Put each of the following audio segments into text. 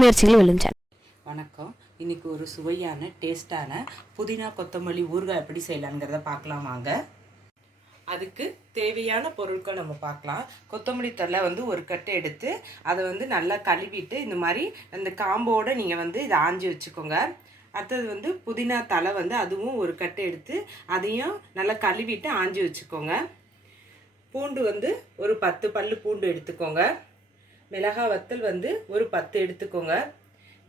முயற்சிகள் வெல்லும் சேனல். வணக்கம். இன்றைக்கி ஒரு சுவையான டேஸ்டான புதினா கொத்தமல்லி ஊறுகாய் எப்படி செய்யலாங்கிறத பார்க்கலாம் வாங்க. அதுக்கு தேவையான பொருட்கள் நம்ம பார்க்கலாம். கொத்தமல்லி தழை ஒரு கட்டு எடுத்து அதை நல்லா கழுவிட்டு இந்த மாதிரி அந்த காம்போடு நீங்கள் இதை ஆஞ்சி வச்சுக்கோங்க. அடுத்தது புதினா தழை அதுவும் ஒரு கட்டு எடுத்து அதையும் நல்லா கழுவிட்டு ஆஞ்சி வச்சுக்கோங்க. பூண்டு ஒரு 10 பல்லு பூண்டு எடுத்துக்கோங்க. மிளகாய் வத்தல் ஒரு 10 எடுத்துக்கோங்க.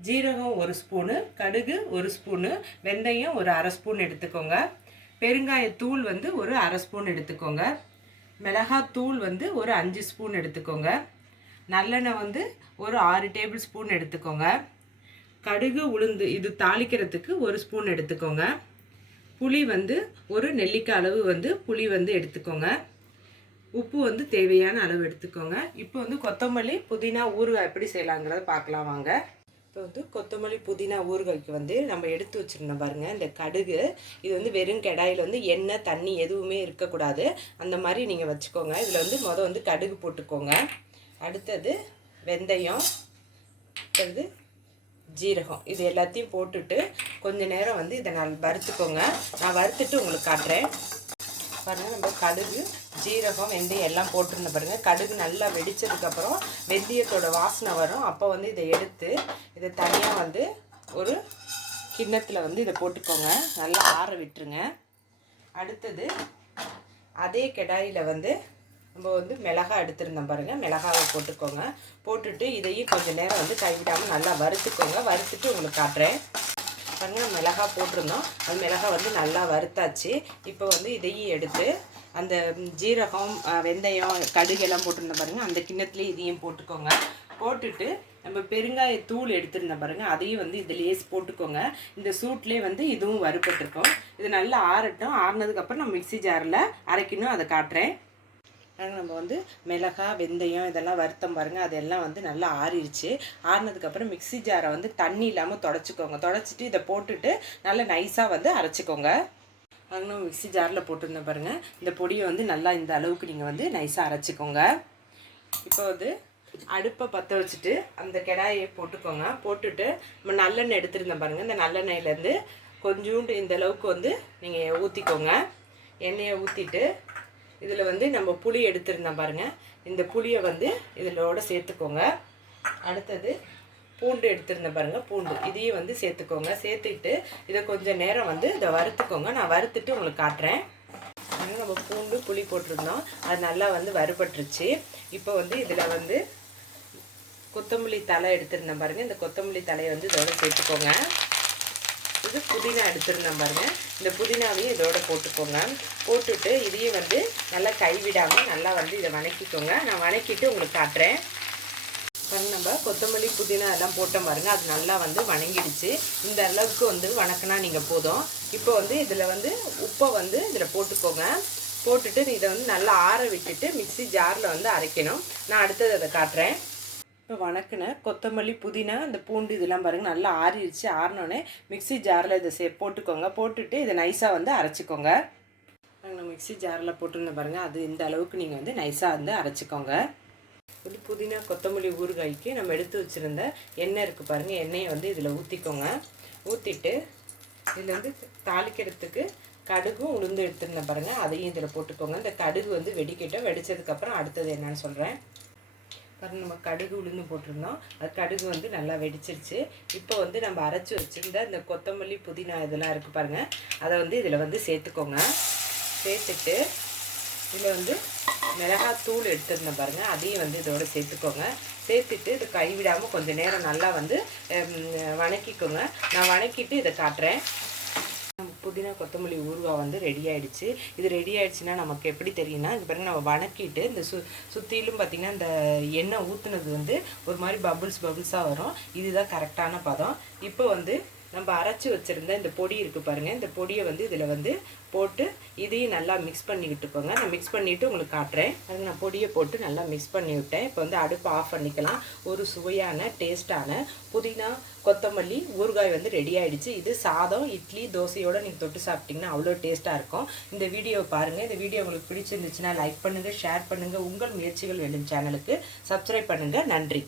ஜீரகம் 1 ஸ்பூனு, கடுகு 1 ஸ்பூனு, வெந்தயம் ஒரு அரை ஸ்பூன் எடுத்துக்கோங்க. பெருங்காயத்தூள் ஒரு அரை ஸ்பூன் எடுத்துக்கோங்க. மிளகாத்தூள் ஒரு 5 ஸ்பூன் எடுத்துக்கோங்க. நல்லெண்ணெய் ஒரு 6 டேபிள் ஸ்பூன் எடுத்துக்கோங்க. கடுகு உளுந்து இது தாளிக்கிறதுக்கு 1 ஸ்பூன் எடுத்துக்கோங்க. புளி ஒரு நெல்லிக்காய் அளவு புளி எடுத்துக்கோங்க. உப்பு தேவையான அளவு எடுத்துக்கோங்க. இப்போ கொத்தமல்லி புதினா ஊறுகாய் எப்படி செய்யலாங்கிறத பார்க்கலாம் வாங்க. இப்போ கொத்தமல்லி புதினா ஊறுகாய்க்கு நம்ம எடுத்து வச்சுருந்தோம் பாருங்கள். இந்த கடுகு இது வெறும் கடாயில் எண்ணெய் தண்ணி எதுவுமே இருக்கக்கூடாது. அந்த மாதிரி நீங்கள் வச்சுக்கோங்க. இதில் மொதல் கடுகு போட்டுக்கோங்க. அடுத்தது வெந்தயம், அடுத்தது ஜீரகம், இது எல்லாத்தையும் போட்டுட்டு கொஞ்சம் நேரம் இதை நான் வறுத்துக்கோங்க. நான் வறுத்துட்டு உங்களுக்கு காட்டுறேன் பாருங்கள். நம்ம கடுகு ஜீரகம் வெந்தயம் எல்லாம் போட்டுருந்த பாருங்கள். கடுகு நல்லா வெடித்ததுக்கப்புறம் வெந்தயத்தோட வாசனை வரும். அப்போ இதை எடுத்து இதை தனியாக ஒரு கிண்ணத்தில் இதை போட்டுக்கோங்க. நல்லா ஆற விட்டுருங்க. அடுத்தது அதே கடாயில் நம்ம மிளகாய் எடுத்துருந்தோம் பாருங்கள். மிளகாவை போட்டுக்கோங்க. போட்டுட்டு இதையும் கொஞ்சம் நேரம் கைவிடாமல் நல்லா வறுத்துக்கோங்க. வறுத்துட்டு உங்களுக்கு காட்டுறேன் பாருங்கள். மிளகாய் போட்டிருந்தோம். அது மிளகாய் நல்லா வறுத்தாச்சு. இப்போ இதையும் எடுத்து அந்த ஜீரகம் வெந்தயம் கடுகெல்லாம் போட்டிருந்தோம் பாருங்கள். அந்த கிண்ணத்துலேயே இதையும் போட்டுக்கோங்க. போட்டுட்டு நம்ம பெருங்காயத்தூள் எடுத்துருந்தோம் பாருங்கள். அதையும் இதுலேயே போட்டுக்கோங்க. இந்த சூட்லேயே இதுவும் வறுபட்டுருக்கோம். இது நல்லா ஆறட்டும். ஆறினதுக்கப்புறம் நம்ம மிக்ஸி ஜாரில் அரைக்கணும். அதை காட்டுறேன். நம்ம மிளகாய் வெந்தயம் இதெல்லாம் வறுத்தம் பாருங்கள். அதெல்லாம் நல்லா ஆறிடுச்சு. ஆறினதுக்கப்புறம் மிக்ஸி ஜாரை தண்ணி இல்லாமல் தொடச்சிக்கோங்க. தொடச்சிட்டு இதை போட்டுட்டு நல்லா நைஸாக அரைச்சிக்கோங்க. நம்ம மிக்ஸி ஜாரில் போட்டிருந்தேன் பாருங்கள். இந்த பொடியை நல்லா இந்த அளவுக்கு நீங்கள் நைஸாக அரைச்சிக்கோங்க. இப்போ அடுப்பை பற்ற வச்சுட்டு அந்த கடாயை போட்டுக்கோங்க. போட்டுட்டு நம்ம நல்லெண்ணெய் எடுத்துருந்தேன் பாருங்கள். இந்த நல்லெண்ணெயிலேருந்து கொஞ்சோண்டு இந்த அளவுக்கு நீங்கள் ஊற்றிக்கோங்க. எண்ணெயை ஊற்றிட்டு இதில் நம்ம புளி எடுத்துருந்தோம் பாருங்கள். இந்த புளியை இதிலோட சேர்த்துக்கோங்க. அடுத்தது பூண்டு எடுத்துருந்தேன் பாருங்கள். பூண்டு இதையும் சேர்த்துக்கோங்க. சேர்த்துட்டு இதை கொஞ்சம் நேரம் இதை வறுத்துக்கோங்க. நான் வறுத்துட்டு உங்களுக்கு காட்டுறேன். நம்ம பூண்டு புளி போட்டிருந்தோம். அது நல்லா வறுபட்டுருச்சு. இப்போ இதில் கொத்தமல்லி தழை எடுத்துருந்தேன் பாருங்கள். இந்த கொத்தமல்லி தலையை இதோட சேர்த்துக்கோங்க. இது புதினா எடுத்துருந்தேன் பாருங்கள். இந்த புதினாவையும் இதோட போட்டுக்கோங்க. போட்டுட்டு இதையும் நல்லா கைவிடாமல் நல்லா இதை வணக்கிக்கோங்க. நான் வணக்கிட்டு உங்களுக்கு காட்டுறேன் பாருங்கள். நம்ம கொத்தமல்லி புதினா எல்லாம் போட்டோம் பாருங்கள். அது நல்லா வணங்கிடுச்சு. இந்த அளவுக்கு வணக்கினா நீங்கள் போதும். இப்போ இதில் உப்பை இதில் போட்டுக்கோங்க. போட்டுட்டு இதை நல்லா ஆற விட்டுட்டு மிக்ஸி ஜாரில் அரைக்கணும். நான் அடுத்தது அதை காட்டுறேன். இப்போ வணக்கின கொத்தமல்லி புதினா இந்த பூண்டு இதெல்லாம் பாருங்கள் நல்லா ஆறிடுச்சு. ஆறினோடனே மிக்ஸி ஜாரில் இதை போட்டுக்கோங்க. போட்டுட்டு இதை நைஸாக அரைச்சிக்கோங்க. நாங்கள் மிக்ஸி ஜாரில் போட்டுருந்தேன் பாருங்கள். அது இந்த அளவுக்கு நீங்கள் நைஸாக அரைச்சிக்கோங்க. புதினா கொத்தமல்லி ஊறுகாய்க்கு நம்ம எடுத்து வச்சுருந்த எண்ணெய் இருக்குது பாருங்கள். எண்ணெயை இதில் ஊற்றிக்கோங்க. ஊற்றிட்டு இதில் தாளிக்கிறதுக்கு கடுகும் உளுந்து எடுத்துருந்தேன் பாருங்கள். அதையும் இதில் போட்டுக்கோங்க. இந்த கடுகு வெடிக்கட்டும். வெடித்ததுக்கப்புறம் அடுத்தது என்னன்னு சொல்கிறேன் பாருங்கள். நம்ம கடுகு உளுந்து போட்டிருந்தோம். அது கடுகு நல்லா வெடிச்சிருச்சு. இப்போ நம்ம அரைச்சி வச்சுருந்த இந்த கொத்தமல்லி புதினா இதெல்லாம் இருக்குது பாருங்கள். அதை இதில் சேர்த்துக்கோங்க. சேர்த்துட்டு இதில் மிளகாத்தூள் எடுத்துருந்தேன் பாருங்கள். அதையும் இதோட சேர்த்துக்கோங்க. சேர்த்துட்டு இதை கைவிடாமல் கொஞ்சம் நேரம் நல்லா வணக்கிக்கோங்க. நான் வணக்கிட்டு இதை காட்டுறேன். புதினா கொத்தமல்லி ஊறுகாய் ரெடி ஆகிடுச்சு. இது ரெடி ஆகிடுச்சுன்னா நமக்கு எப்படி தெரியும்னா, இது பாருங்கள். நம்ம வணக்கிட்டு இந்த சுற்றிலும் பார்த்திங்கன்னா இந்த எண்ணெய் ஊற்றுனது ஒரு மாதிரி பபுள்ஸாக வரும். இதுதான் கரெக்டான பதம். இப்போ நம்ம அரைச்சி வச்சுருந்த இந்த பொடி இருக்குது பாருங்கள். இந்த பொடியை இதில் போட்டு இதையும் நல்லா மிக்ஸ் பண்ணி விட்டுக்கோங்க. நான் மிக்ஸ் பண்ணிவிட்டு உங்களுக்கு காட்டுறேன். அது நான் பொடியை போட்டு நல்லா மிக்ஸ் பண்ணி விட்டேன். இப்போ அடுப்பை ஆஃப் பண்ணிக்கலாம். ஒரு சுவையான டேஸ்டான புதினா கொத்தமல்லி ஊறுகாய் ரெடி ஆகிடுச்சு. இது சாதம் இட்லி தோசையோடு நீங்கள் தொட்டு சாப்பிட்டிங்கன்னா அவ்வளோ டேஸ்ட்டாக இருக்கும். இந்த வீடியோவை பாருங்கள். இந்த வீடியோ உங்களுக்கு பிடிச்சிருந்துச்சுன்னா லைக் பண்ணுங்கள், ஷேர் பண்ணுங்கள். உங்கள் முயற்சிகள் வெல்லும் சேனலுக்கு சப்ஸ்கிரைப் பண்ணுங்கள். நன்றி.